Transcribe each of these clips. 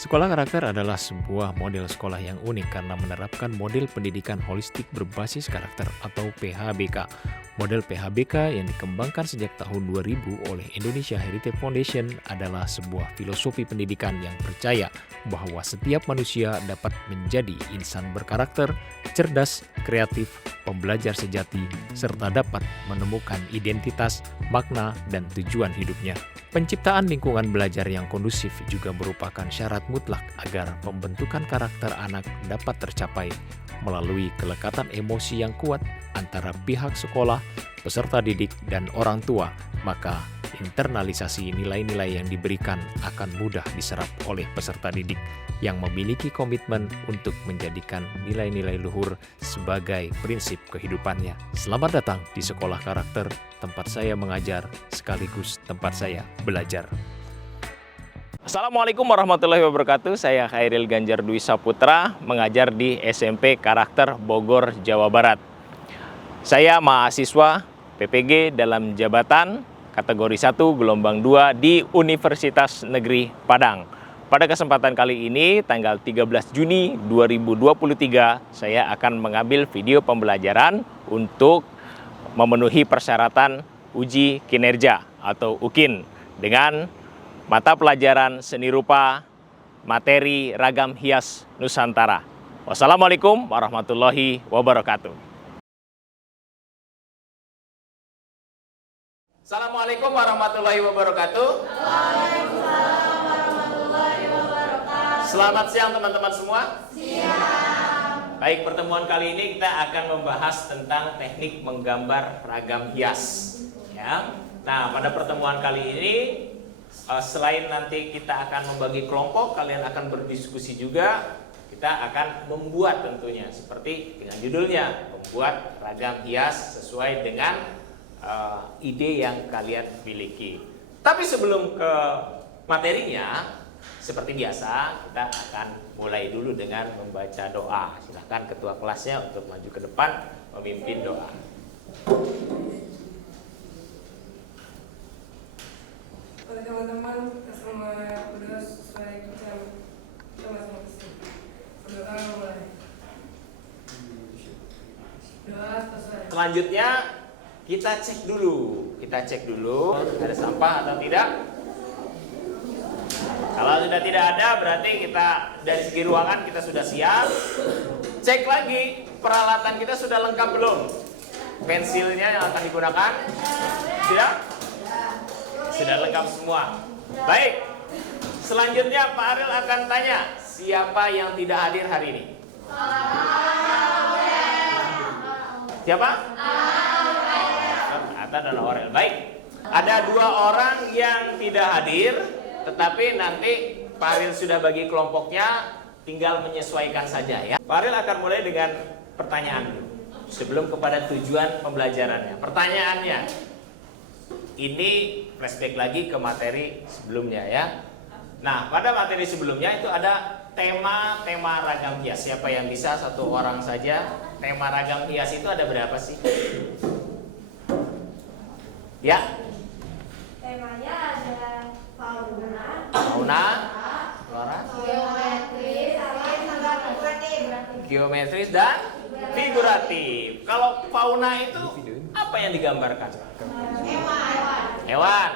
Sekolah karakter adalah sebuah model sekolah yang unik karena menerapkan model pendidikan holistik berbasis karakter atau PHBK. Model PHBK yang dikembangkan sejak tahun 2000 oleh Indonesia Heritage Foundation adalah sebuah filosofi pendidikan yang percaya bahwa setiap manusia dapat menjadi insan berkarakter, cerdas, kreatif, pembelajar sejati, serta dapat menemukan identitas, makna, dan tujuan hidupnya. Penciptaan lingkungan belajar yang kondusif juga merupakan syarat mutlak agar pembentukan karakter anak dapat tercapai melalui kelekatan emosi yang kuat antara pihak sekolah, peserta didik, dan orang tua. Maka internalisasi nilai-nilai yang diberikan akan mudah diserap oleh peserta didik yang memiliki komitmen untuk menjadikan nilai-nilai luhur sebagai prinsip kehidupannya. Selamat datang di Sekolah Karakter, tempat saya mengajar sekaligus tempat saya belajar. Assalamualaikum warahmatullahi wabarakatuh. Saya Khairil Ganjar Dwi Saputra, mengajar di SMP Karakter Bogor, Jawa Barat. Saya mahasiswa PPG dalam jabatan kategori 1 gelombang 2 di Universitas Negeri Padang. Pada kesempatan kali ini, tanggal 13 Juni 2023, saya akan mengambil video pembelajaran untuk memenuhi persyaratan uji kinerja atau UKIN dengan mata pelajaran seni rupa materi ragam hias Nusantara. Wassalamualaikum warahmatullahi wabarakatuh. Assalamualaikum warahmatullahi wabarakatuh. Waalaikumsalam warahmatullahi wabarakatuh. Selamat siang teman-teman semua. Siang. Baik, pertemuan kali ini kita akan membahas tentang teknik menggambar ragam hias. Ya. Nah, pada pertemuan kali ini selain nanti kita akan membagi kelompok, kalian akan berdiskusi juga. Kita akan membuat tentunya seperti dengan judulnya, membuat ragam hias sesuai dengan ide yang kalian miliki. Tapi sebelum ke materinya, seperti biasa kita akan mulai dulu dengan membaca doa. Silakan ketua kelasnya untuk maju ke depan memimpin doa. Oleh teman-teman, sama udah sesuai jam kita masing-masing. Berdoa mulai. Doa selesai. Selanjutnya kita cek dulu ada sampah atau tidak. Kalau sudah tidak ada, berarti kita dari segi ruangan kita sudah siap. Cek lagi peralatan kita sudah lengkap belum? Pensilnya yang akan digunakan sudah lengkap semua. Baik, selanjutnya Pak Ariel akan tanya, siapa yang tidak hadir hari ini? Siapa? Atta dan Aurel. Baik, ada 2 orang yang tidak hadir, tetapi nanti Pak Ariel sudah bagi kelompoknya, tinggal menyesuaikan saja ya. Pak Ariel akan mulai dengan pertanyaan dulu, sebelum kepada tujuan pembelajarannya. Pertanyaannya, ini flashback lagi ke materi sebelumnya ya. Nah, pada materi sebelumnya itu ada tema ragam hias. Siapa yang bisa? 1 orang saja. Tema ragam hias itu ada berapa sih? Ya. Temanya ada fauna, Flora, geometris, geometris dan figuratif. Kalau fauna itu apa yang digambarkan? Hewan.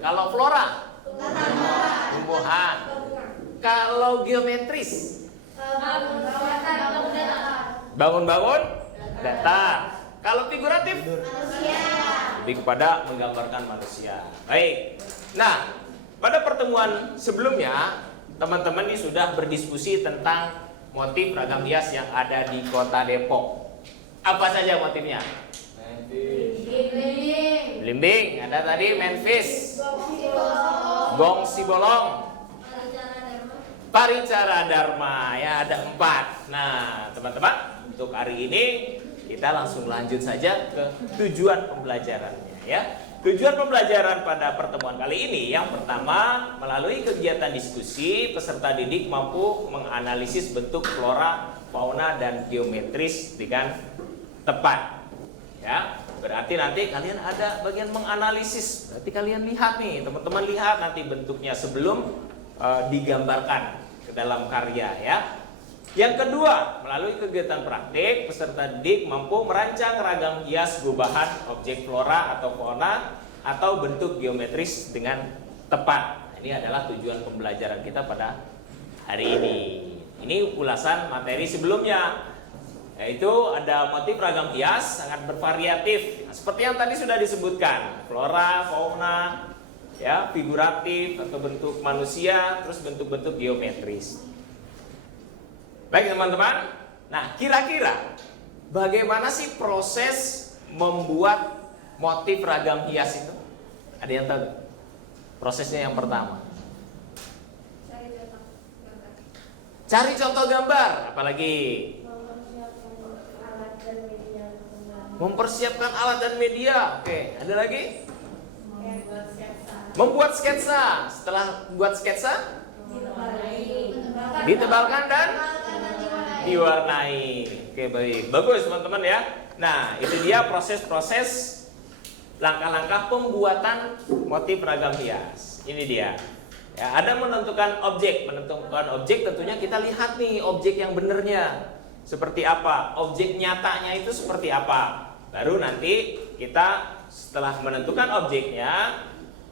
Kalau flora? Tumbuhan. Kalau geometris? Bangun-bangun datar. Kalau figuratif? Lebih kepada menggambarkan manusia. Baik. Nah, pada pertemuan sebelumnya, teman-teman ini sudah berdiskusi tentang motif ragam hias yang ada di Kota Depok. Apa saja motifnya? Belimbing, ada tadi Memphis, Gong Sibolong, Paricara Dharma, ya ada 4. Nah, teman-teman, untuk hari ini kita langsung lanjut saja ke tujuan pembelajarannya ya. Tujuan pembelajaran pada pertemuan kali ini yang pertama, melalui kegiatan diskusi, peserta didik mampu menganalisis bentuk flora, fauna, dan geometris dengan tepat. Ya, berarti nanti kalian ada bagian menganalisis. Berarti kalian lihat nih, teman-teman lihat nanti bentuknya sebelum digambarkan ke dalam karya ya. Yang kedua, melalui kegiatan praktik, peserta didik mampu merancang ragam hias gubahan objek flora atau fauna atau bentuk geometris dengan tepat. Ini adalah tujuan pembelajaran kita pada hari ini. Ini ulasan materi sebelumnya, yaitu ada motif ragam hias sangat bervariatif. Nah, seperti yang tadi sudah disebutkan, flora, fauna, ya, figuratif atau bentuk manusia, terus bentuk-bentuk geometris. Baik teman-teman, nah kira-kira bagaimana sih proses membuat motif ragam hias itu? Ada yang tahu? Prosesnya yang pertama, cari contoh gambar, apalagi mempersiapkan alat dan media. Oke, ada lagi? Membuat sketsa. Setelah buat sketsa, ditebalkan dan diwarnai. Oke, baik. Bagus teman-teman ya. Nah, itu dia proses-proses langkah-langkah pembuatan motif ragam hias. Ini dia. Ya, ada menentukan objek. Menentukan objek tentunya kita lihat nih objek yang benernya seperti apa, objek nyatanya itu seperti apa. Baru nanti kita setelah menentukan objeknya,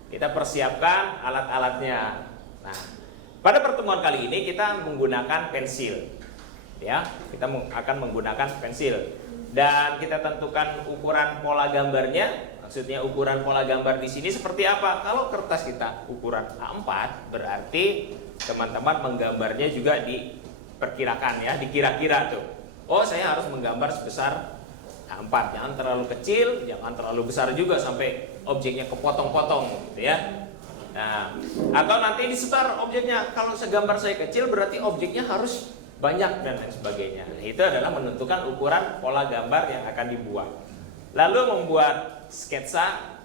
kita persiapkan alat-alatnya. Nah, pada pertemuan kali ini kita menggunakan pensil. Ya, kita akan menggunakan pensil dan kita tentukan ukuran pola gambarnya. Maksudnya ukuran pola gambar di sini seperti apa? Kalau kertas kita ukuran A4, berarti teman-teman menggambarnya juga diperkirakan ya, dikira-kira tuh. Oh, saya harus menggambar sebesar A4, jangan terlalu kecil, jangan terlalu besar juga sampai objeknya kepotong-potong gitu ya. Nah, atau nanti disebar objeknya. Kalau segambar saya kecil berarti objeknya harus banyak dan lain sebagainya. Nah, itu adalah menentukan ukuran pola gambar yang akan dibuat. Lalu membuat sketsa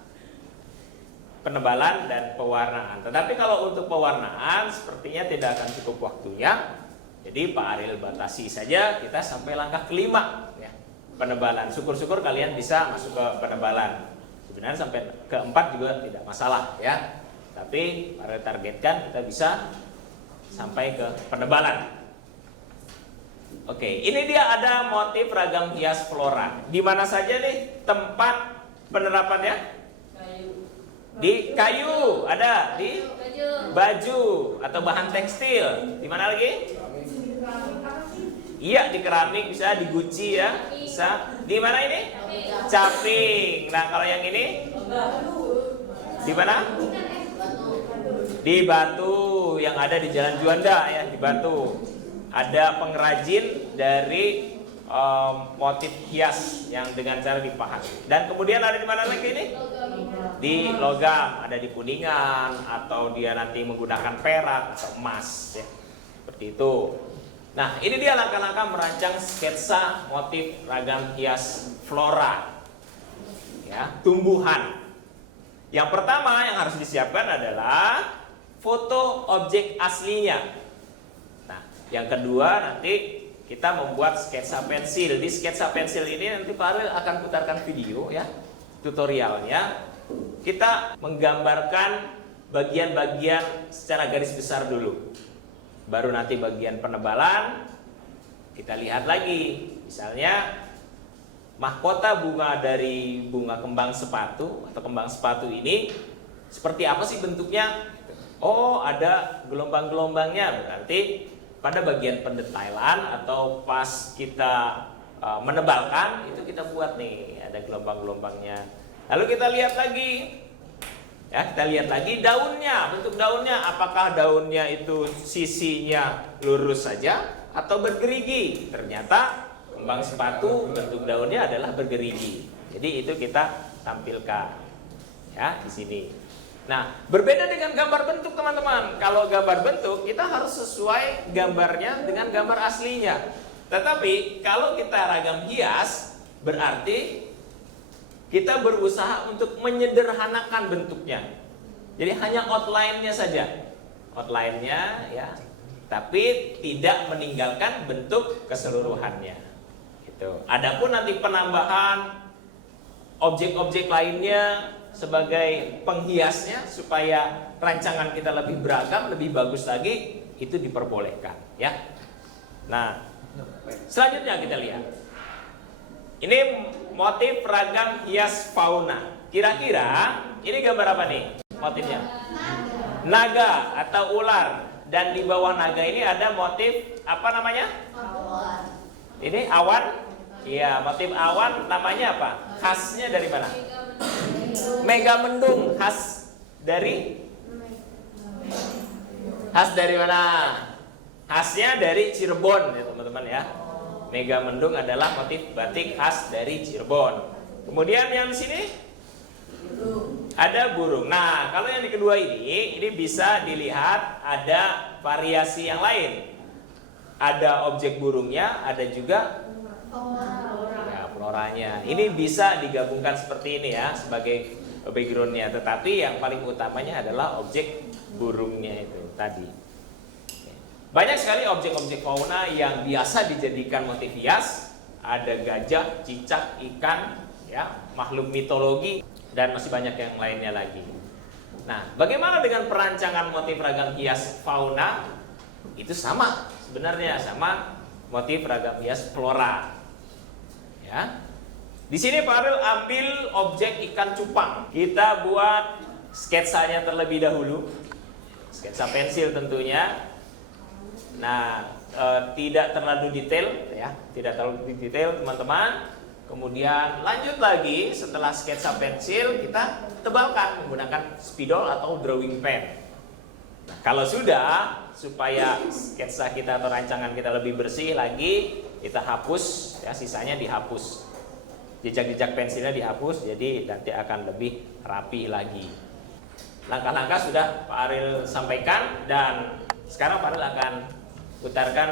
penebalan dan pewarnaan. Tetapi kalau untuk pewarnaan sepertinya tidak akan cukup waktunya. Jadi Pak Ariel batasi saja kita sampai langkah kelima ya, penebalan. Syukur-syukur kalian bisa masuk ke penebalan. Sebenarnya sampai keempat juga tidak masalah ya. Tapi Pak Ariel targetkan kita bisa sampai ke penebalan. Oke, ini dia ada motif ragam hias flora. Di mana saja nih tempat penerapannya? Di kayu, ada di baju atau bahan tekstil. Di mana lagi? Iya, di keramik bisa, di guci ya, bisa. Di mana ini? Caping. Nah, kalau yang ini? Di mana? Di Batu, yang ada di Jalan Juanda ya, di Batu. Ada pengrajin dari motif hias yang dengan cara dipahat. Dan kemudian ada di mana lagi ini? Di logam, ada di Kuningan atau dia nanti menggunakan perak atau emas ya. Seperti itu. Nah, ini dia langkah-langkah merancang sketsa motif ragam hias flora. Ya, tumbuhan. Yang pertama yang harus disiapkan adalah foto objek aslinya. Yang kedua nanti kita membuat sketsa pensil. Di sketsa pensil ini nanti Pak Ariel akan putarkan video ya, tutorialnya. Kita menggambarkan bagian-bagian secara garis besar dulu. Baru nanti bagian penebalan kita lihat lagi. Misalnya mahkota bunga dari bunga kembang sepatu atau kembang sepatu ini seperti apa sih bentuknya? Oh, ada gelombang-gelombangnya, berarti pada bagian pendetailan atau pas kita menebalkan itu kita buat nih ada gelombang-gelombangnya. Lalu kita lihat lagi, ya kita lihat lagi daunnya, bentuk daunnya. Apakah daunnya itu sisinya lurus saja atau bergerigi? Ternyata kembang sepatu bentuk daunnya adalah bergerigi. Jadi itu kita tampilkan ya di sini. Nah, berbeda dengan gambar bentuk teman-teman. Kalau gambar bentuk kita harus sesuai gambarnya dengan gambar aslinya. Tetapi kalau kita ragam hias berarti kita berusaha untuk menyederhanakan bentuknya. Jadi hanya outline-nya saja. Outline-nya ya. Tapi tidak meninggalkan bentuk keseluruhannya. Gitu. Adapun nanti penambahan objek-objek lainnya sebagai penghiasnya supaya rancangan kita lebih beragam, lebih bagus lagi, itu diperbolehkan ya. Nah, selanjutnya kita lihat. Ini motif ragam hias fauna. Kira-kira ini gambar apa nih motifnya? Naga atau ular. Dan di bawah naga ini ada motif apa namanya? Ini awan. Iya, motif awan namanya apa? Khasnya dari mana? Megamendung. Khas dari mana? Khasnya dari Cirebon ya teman-teman ya. Megamendung adalah motif batik khas dari Cirebon. Kemudian yang di sini ada burung. Nah, kalau yang di kedua ini bisa dilihat ada variasi yang lain. Ada objek burungnya, ada juga ya, floranya. Ini bisa digabungkan seperti ini ya sebagai backgroundnya. Tetapi yang paling utamanya adalah objek burungnya itu tadi. Banyak sekali objek-objek fauna yang biasa dijadikan motif hias. Ada gajah, cicak, ikan, ya, makhluk mitologi, dan masih banyak yang lainnya lagi. Nah, bagaimana dengan perancangan motif ragam hias fauna? Itu sama sebenarnya sama motif ragam hias flora. Ya. Di sini Pak Aril ambil objek ikan cupang. Kita buat sketsanya terlebih dahulu. Sketsa pensil tentunya. Nah, tidak terlalu detail ya, tidak terlalu detail teman-teman. Kemudian lanjut lagi setelah sketsa pensil kita tebalkan menggunakan spidol atau drawing pen. Nah, kalau sudah, supaya sketsa kita atau rancangan kita lebih bersih lagi, kita hapus ya, sisanya dihapus. Jejak-jejak pensilnya dihapus, jadi nanti akan lebih rapi lagi. Langkah-langkah sudah Pak Aril sampaikan dan sekarang Pak Aril akan putarkan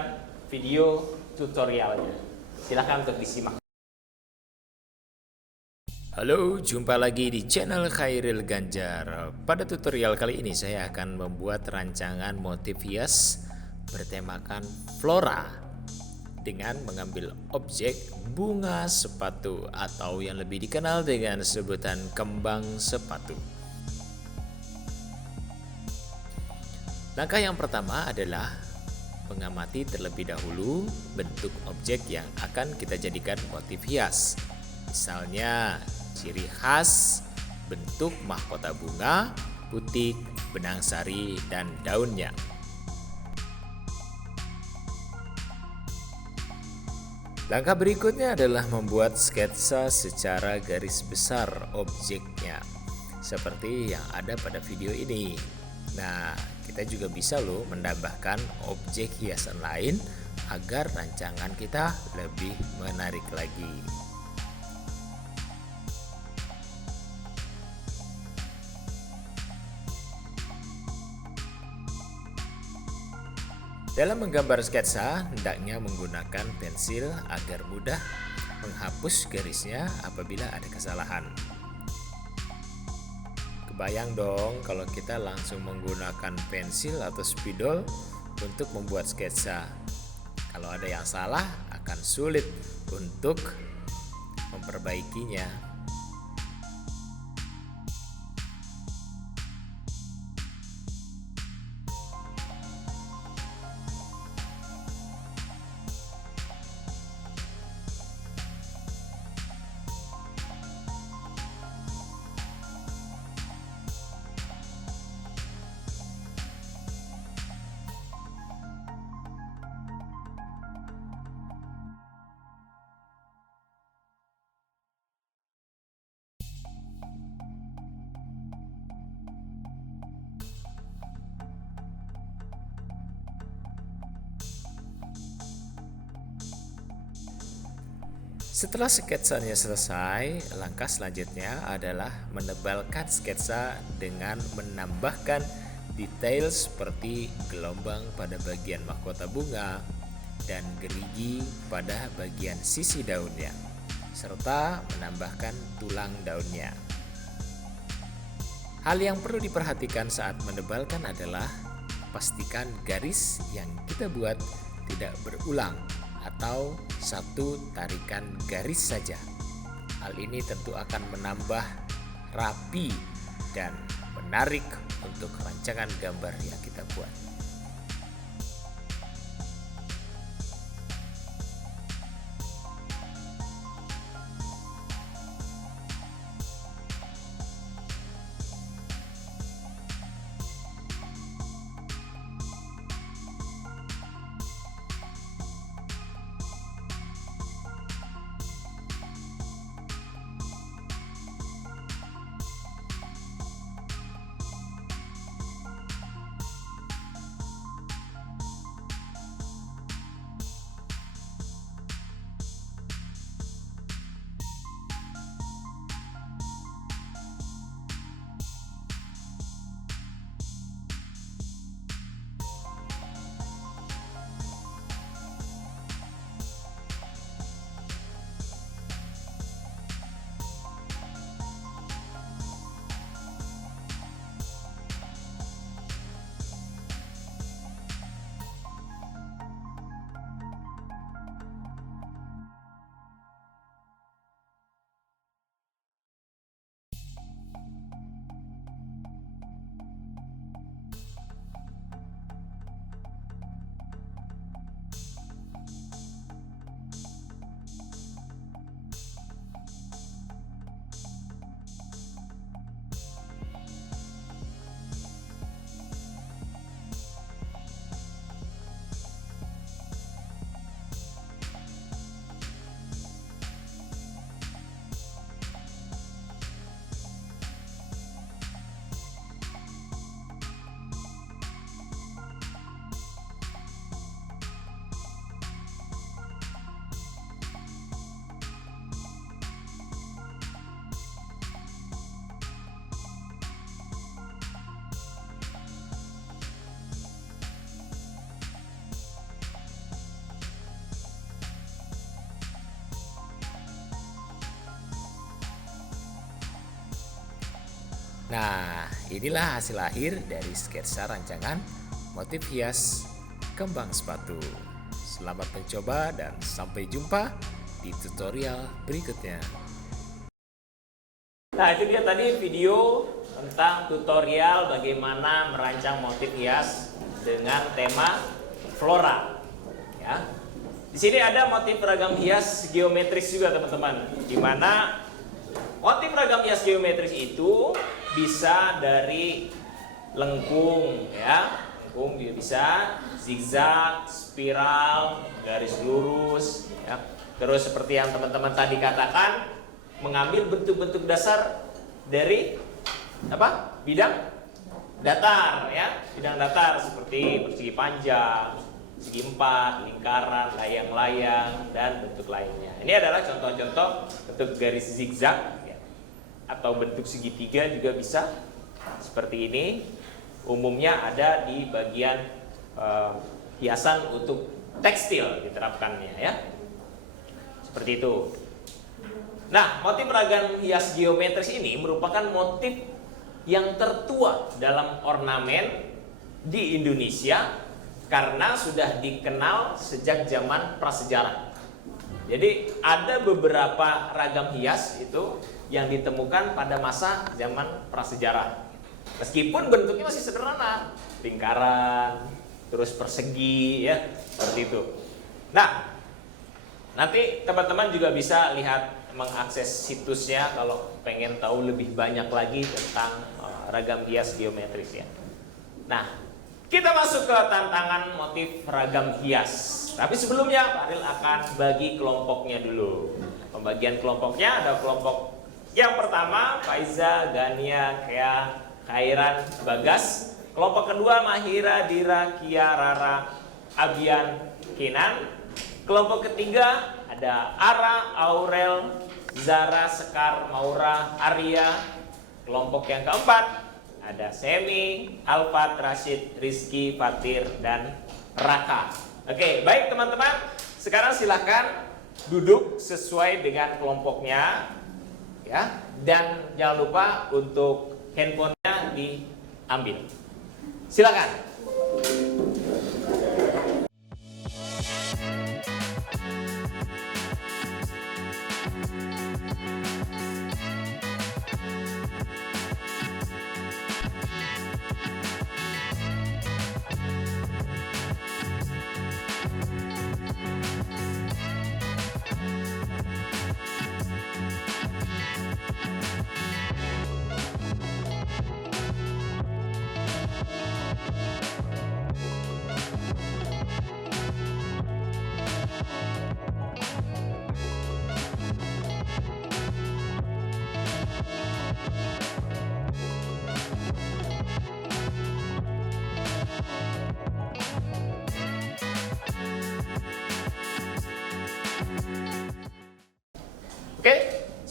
video tutorialnya. Silahkan untuk disimak. Halo, jumpa lagi di channel Khairil Ganjar. Pada tutorial kali ini saya akan membuat rancangan motif hias bertemakan flora dengan mengambil objek bunga sepatu atau yang lebih dikenal dengan sebutan kembang sepatu. Langkah yang pertama adalah mengamati terlebih dahulu bentuk objek yang akan kita jadikan motif hias. Misalnya ciri khas, bentuk mahkota bunga, putik, benang sari, dan daunnya. Langkah berikutnya adalah membuat sketsa secara garis besar objeknya, seperti yang ada pada video ini. Nah, kita juga bisa loh menambahkan objek hiasan lain agar rancangan kita lebih menarik lagi. Dalam menggambar sketsa, hendaknya menggunakan pensil agar mudah menghapus garisnya apabila ada kesalahan. Kebayang dong kalau kita langsung menggunakan pensil atau spidol untuk membuat sketsa. Kalau ada yang salah, akan sulit untuk memperbaikinya. Setelah sketsanya selesai, langkah selanjutnya adalah menebalkan sketsa dengan menambahkan detail seperti gelombang pada bagian mahkota bunga dan gerigi pada bagian sisi daunnya, serta menambahkan tulang daunnya. Hal yang perlu diperhatikan saat menebalkan adalah pastikan garis yang kita buat tidak berulang atau satu tarikan garis saja. Hal ini tentu akan menambah rapi, dan menarik untuk rancangan gambar yang kita buat. Nah, inilah hasil akhir dari sketsa rancangan motif hias kembang sepatu. Selamat mencoba dan sampai jumpa di tutorial berikutnya. Nah, itu dia tadi video tentang tutorial bagaimana merancang motif hias dengan tema flora. Ya. Di sini ada motif ragam hias geometris juga, teman-teman. Di mana motif ragam hias geometris itu bisa dari lengkung, ya, lengkung juga bisa, zigzag, spiral, garis lurus, ya. Terus seperti yang teman-teman tadi katakan, mengambil bentuk-bentuk dasar dari apa? Bidang datar, ya, bidang datar seperti persegi panjang, segi empat, lingkaran, layang-layang, dan bentuk lainnya. Ini adalah contoh-contoh bentuk garis zigzag. Atau bentuk segitiga juga bisa seperti ini. Umumnya ada di bagian hiasan untuk tekstil diterapkannya, ya, seperti itu. Nah, motif ragam hias geometris ini merupakan motif yang tertua dalam ornamen di Indonesia karena sudah dikenal sejak zaman prasejarah. Jadi ada beberapa ragam hias itu yang ditemukan pada masa zaman prasejarah. Meskipun bentuknya masih sederhana, lingkaran, terus persegi, ya, seperti itu. Nah, nanti teman-teman juga bisa lihat, mengakses situsnya kalau pengen tahu lebih banyak lagi tentang ragam hias geometris, ya. Nah, kita masuk ke tantangan motif ragam hias. Tapi sebelumnya Pak Aril akan bagi kelompoknya dulu. Pembagian kelompoknya ada kelompok yang pertama, Faiza, Gania, Kea, Khairan, Bagas. Kelompok kedua, Mahira, Dira, Kia, Rara, Abian, Kinan. Kelompok ketiga ada Ara, Aurel, Zara, Sekar, Maura, Arya. Kelompok yang keempat ada Semi, Alfat, Rashid, Rizky, Fatir, dan Raka. Oke, baik teman-teman. Sekarang silahkan duduk sesuai dengan kelompoknya, ya. Dan jangan lupa untuk handphonenya diambil. Silakan.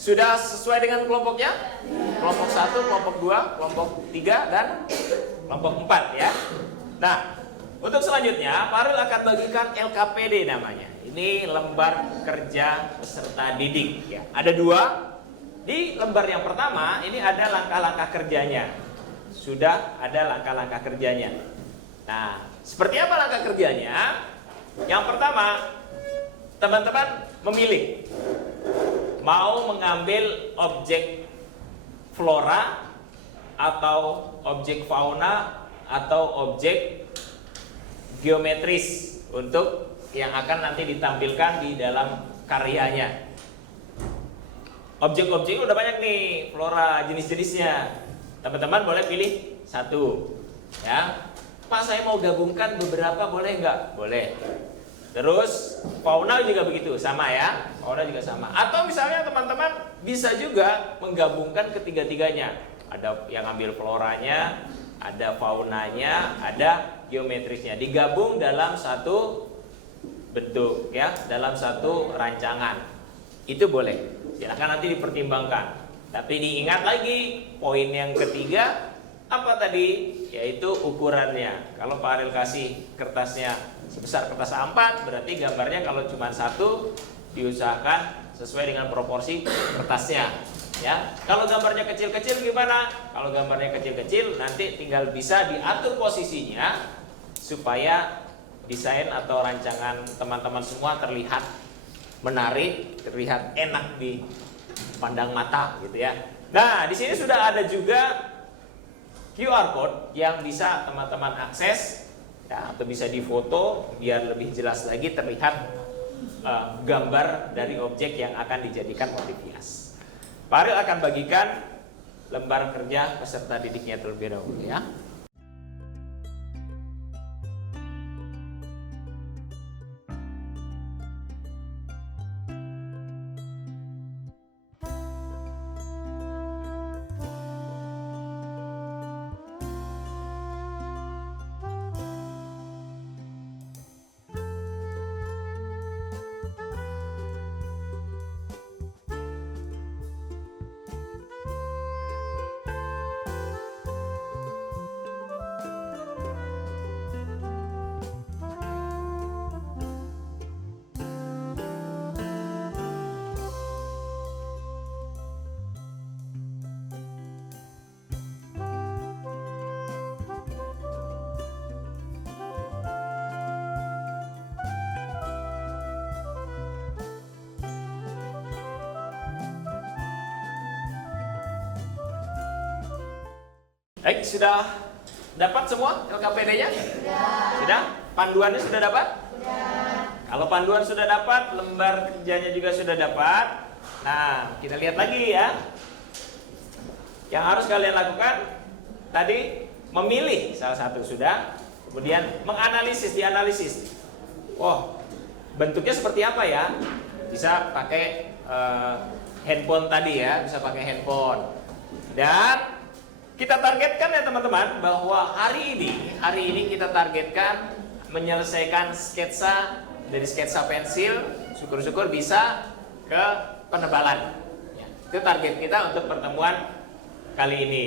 Sudah sesuai dengan kelompoknya? Kelompok 1, kelompok 2, kelompok 3, dan kelompok 4 ya. Nah, untuk selanjutnya, Pak Aril akan bagikan LKPD namanya. Ini lembar kerja peserta didik ya. Ada 2. Di lembar yang pertama, ini ada langkah-langkah kerjanya. Sudah ada langkah-langkah kerjanya. Nah, seperti apa langkah kerjanya? Yang pertama, teman-teman memilih mau mengambil objek flora atau objek fauna atau objek geometris untuk yang akan nanti ditampilkan di dalam karyanya. Objek-objeknya udah banyak nih, flora jenis-jenisnya. Teman-teman boleh pilih 1 ya. Pak, saya mau gabungkan beberapa, boleh nggak? Boleh. Terus fauna juga begitu, sama ya. Fauna juga sama. Atau misalnya teman-teman bisa juga menggabungkan ketiga-tiganya. Ada yang ambil floranya, ada faunanya, ada geometrisnya. Digabung dalam satu bentuk ya, dalam satu rancangan. Itu boleh. Silahkan nanti dipertimbangkan. Tapi diingat lagi poin yang ketiga apa tadi? Yaitu ukurannya. Kalau Pak Aril kasih kertasnya sebesar kertas A4, berarti gambarnya kalau cuma 1 diusahakan sesuai dengan proporsi kertasnya ya. Kalau gambarnya kecil-kecil gimana? Kalau gambarnya kecil-kecil nanti tinggal bisa diatur posisinya supaya desain atau rancangan teman-teman semua terlihat menarik, terlihat enak di pandang mata gitu ya. Nah, di sini sudah ada juga QR code yang bisa teman-teman akses ya, atau bisa difoto biar lebih jelas lagi terlihat gambar dari objek yang akan dijadikan motif hias. Pak Aril akan bagikan lembar kerja peserta didiknya terlebih dahulu ya. Baik, sudah dapat semua LKPD-nya? Sudah. Panduannya sudah dapat? Kalau panduan sudah dapat, lembar kerjanya juga sudah dapat. Nah, kita lihat lagi ya. Yang harus kalian lakukan tadi memilih salah satu sudah, kemudian menganalisis, dianalisis. Wah, bentuknya seperti apa ya? Bisa pakai handphone tadi ya, bisa pakai handphone. Dan kita targetkan ya teman-teman bahwa hari ini kita targetkan menyelesaikan sketsa dari sketsa pensil, syukur-syukur bisa ke penebalan. Ya, itu target kita untuk pertemuan kali ini.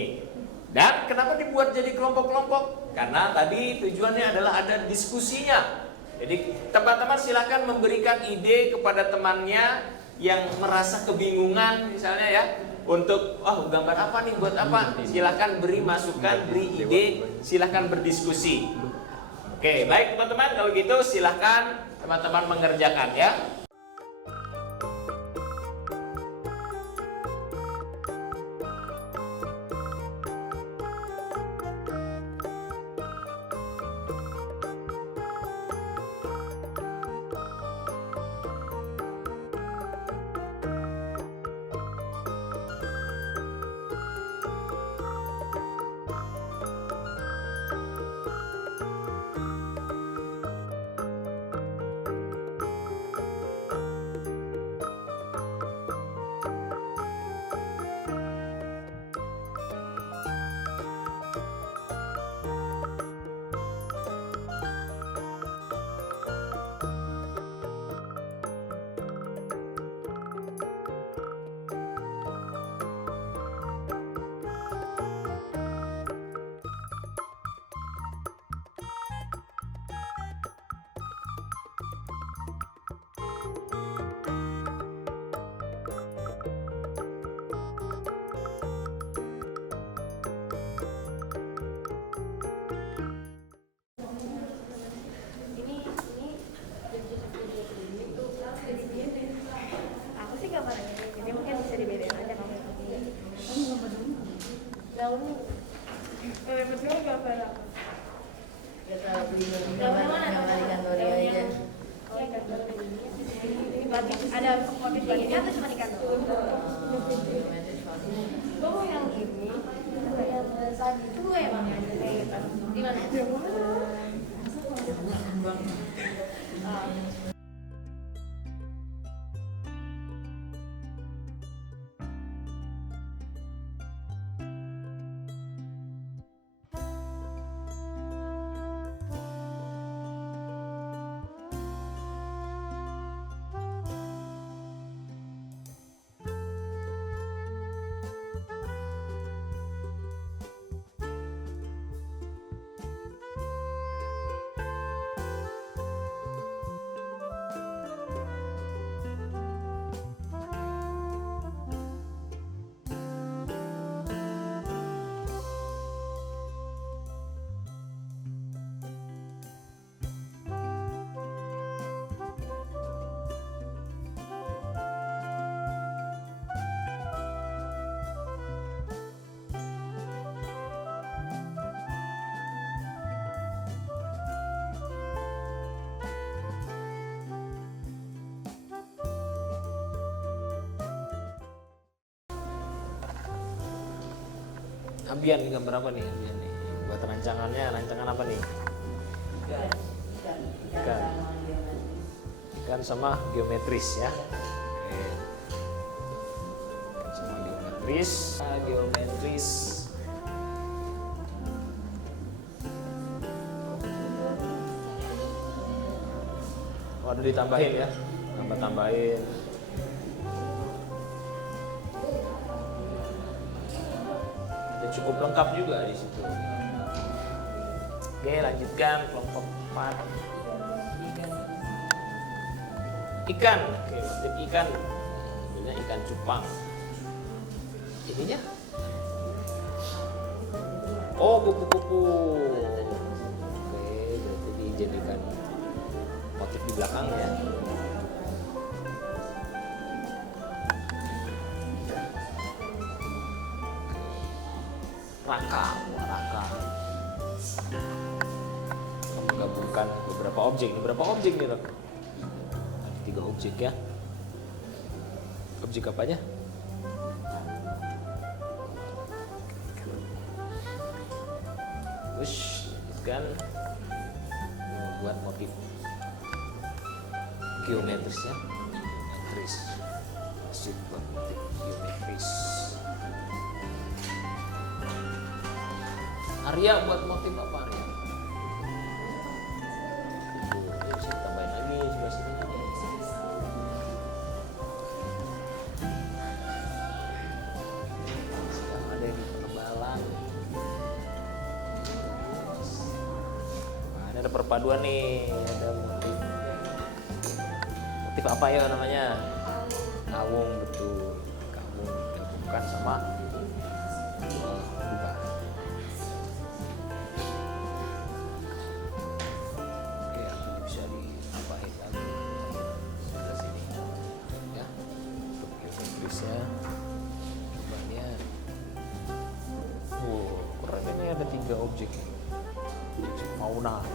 Dan kenapa dibuat jadi kelompok-kelompok? Karena tadi tujuannya adalah ada diskusinya. Jadi teman-teman silakan memberikan ide kepada temannya yang merasa kebingungan misalnya ya. Untuk, gambar apa nih, buat apa? Silahkan beri masukan, beri ide, silahkan berdiskusi. Oke, baik teman-teman, kalau gitu silahkan teman-teman mengerjakan ya. Daunnya. Betul berapa ya? Kita beli gambar ikan dori aja. Oh, ikan dori. Ini batik. Ada motif batiknya atau cuma ikan dori? Oh, yang ini. Yang saat itu emang kayak gitu. Di mana? Ambian nih, gambar apa nih? Ambian nih. Buat rancangannya, rancangan apa nih? Ikan. Ikan sama geometris ya. Oke. Ikan sama geometris. Geometris. Oh, ada ditambahin ya? Tambahin. Cukup lengkap juga di situ. Oke, lanjutkan kelompok 4. Ikan. Oke, motif ikan. Tentunya ikan cupang. Ininya? Oh, kupu-kupu. Oke, berarti dijadikan motif di belakangnya. Raka. Menggabungkan beberapa objek. Berapa objek nih, Raka? 3 objek ya. Objek apa aja? Wush, kan membuat motif geometris ya. Geometris. Masih buat motif geometris. Arya buat motif apa, Arya? Bisa tambahin lagi sebelah sini. Sekarang ada yang penebalan. Nah, ini ada perpaduan nih. Ada motif apa ya namanya? Kawung, betul. Kawung digabungkan sama bunga. Bisa ditambahin lagi sebelah sini ya, untuk geometrisnya. Coba lihat, keren ini, ada 3 objek fauna.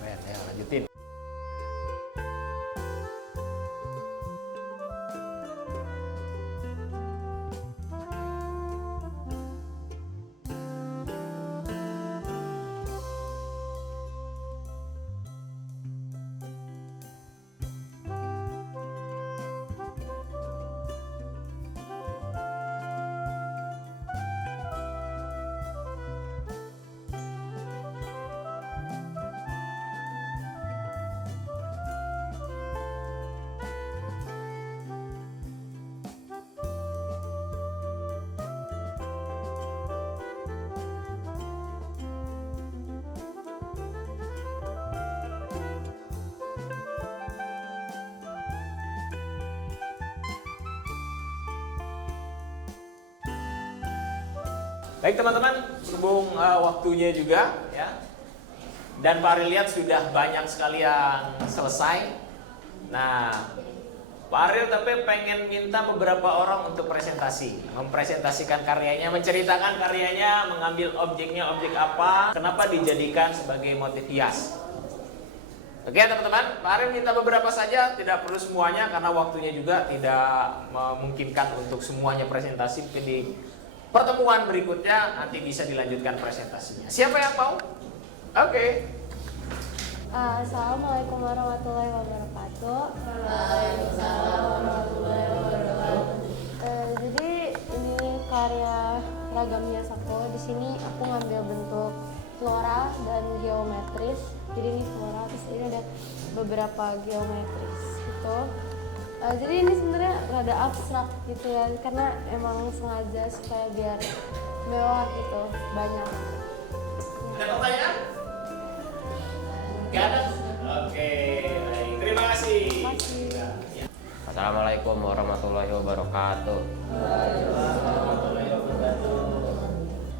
Keren ya, lanjutin. Baik teman-teman, berhubung waktunya juga ya, dan Pak Ari lihat sudah banyak sekali yang selesai. Nah, Pak Pak Ariel tapi pengen minta beberapa orang untuk presentasi, mempresentasikan karyanya, menceritakan karyanya, mengambil objeknya, objek apa, kenapa dijadikan sebagai motif hias. Oke teman-teman, Pak Ariel minta beberapa saja, tidak perlu semuanya karena waktunya juga tidak memungkinkan untuk semuanya presentasi. Di pertemuan berikutnya nanti bisa dilanjutkan presentasinya. Siapa yang mau? Oke. Assalamualaikum warahmatullahi wabarakatuh. Waalaikumsalam warahmatullahi wabarakatuh. Jadi ini karya Ragam Hias aku. Di sini aku ngambil bentuk flora dan geometris. Jadi ini flora, terus ini ada beberapa geometris gitu. Jadi ini sebenarnya rada abstrak gitu ya, karena emang sengaja supaya biar mewah gitu, banyak. Ada pertanyaan? Gak ada? Oke, baik. Terima kasih. Assalamualaikum warahmatullahi wabarakatuh.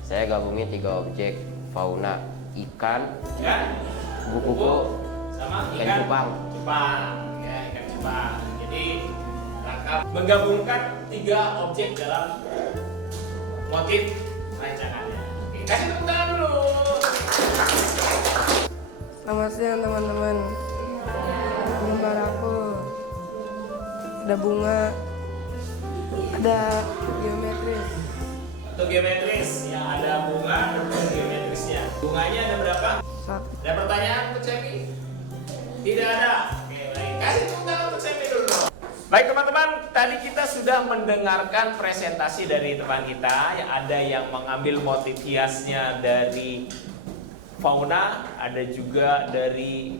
Saya gabungin 3 objek: fauna, ikan, Ya, kupu-kupu, sama ikan ikan cupang. cupang. Ya, ikan cupang. Jadi Raka menggabungkan 3 objek dalam motif rancangannya. Oke, kasih tepuk tangan dulu. Selamat siang teman-teman. Gambar aku ada bunga, ada geometris. Untuk geometris yang ada bunga dan geometrisnya. Bunganya ada berapa? Satu. Ada pertanyaan untuk Semi? Tidak ada. Oke, baik. Kasih tepuk tangan untuk Semi dulu. Baik teman-teman, tadi kita sudah mendengarkan presentasi dari teman kita. Ada yang mengambil motif hiasnya dari fauna, ada juga dari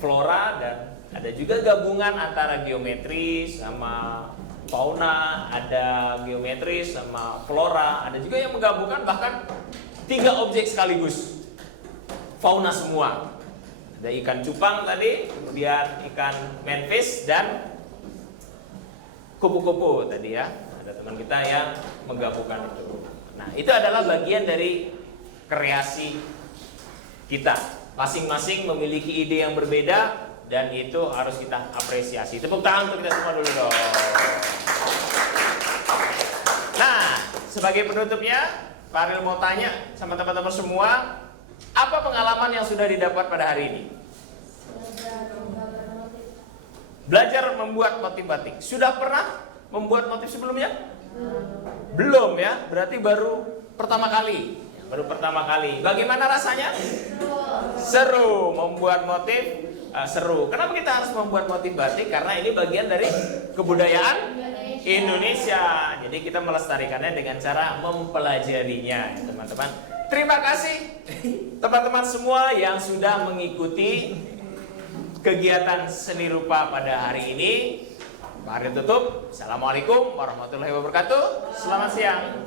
flora, dan ada juga gabungan antara geometris sama fauna, ada geometris sama flora, ada juga yang menggabungkan bahkan 3 objek sekaligus, fauna semua. Ada ikan cupang tadi, kemudian ikan manfish dan kupu-kupu tadi ya. Ada teman kita yang menggabungkan itu. Nah, itu adalah bagian dari kreasi kita. Masing-masing memiliki ide yang berbeda dan itu harus kita apresiasi. Tepuk tangan untuk kita semua dulu dong. Nah, sebagai penutupnya, Pak Ariel mau tanya sama teman-teman semua, apa pengalaman yang sudah didapat pada hari ini? Belajar membuat motif batik. Sudah pernah membuat motif sebelumnya? Belum ya, berarti baru pertama kali. Baru pertama kali. Bagaimana rasanya? Seru. Membuat motif seru. Kenapa kita harus membuat motif batik? Karena ini bagian dari kebudayaan Indonesia. Jadi kita melestarikannya dengan cara mempelajarinya, teman-teman. Terima kasih teman-teman semua yang sudah mengikuti kegiatan seni rupa pada hari ini. Pak Ariel tutup. Assalamualaikum warahmatullahi wabarakatuh. Selamat siang.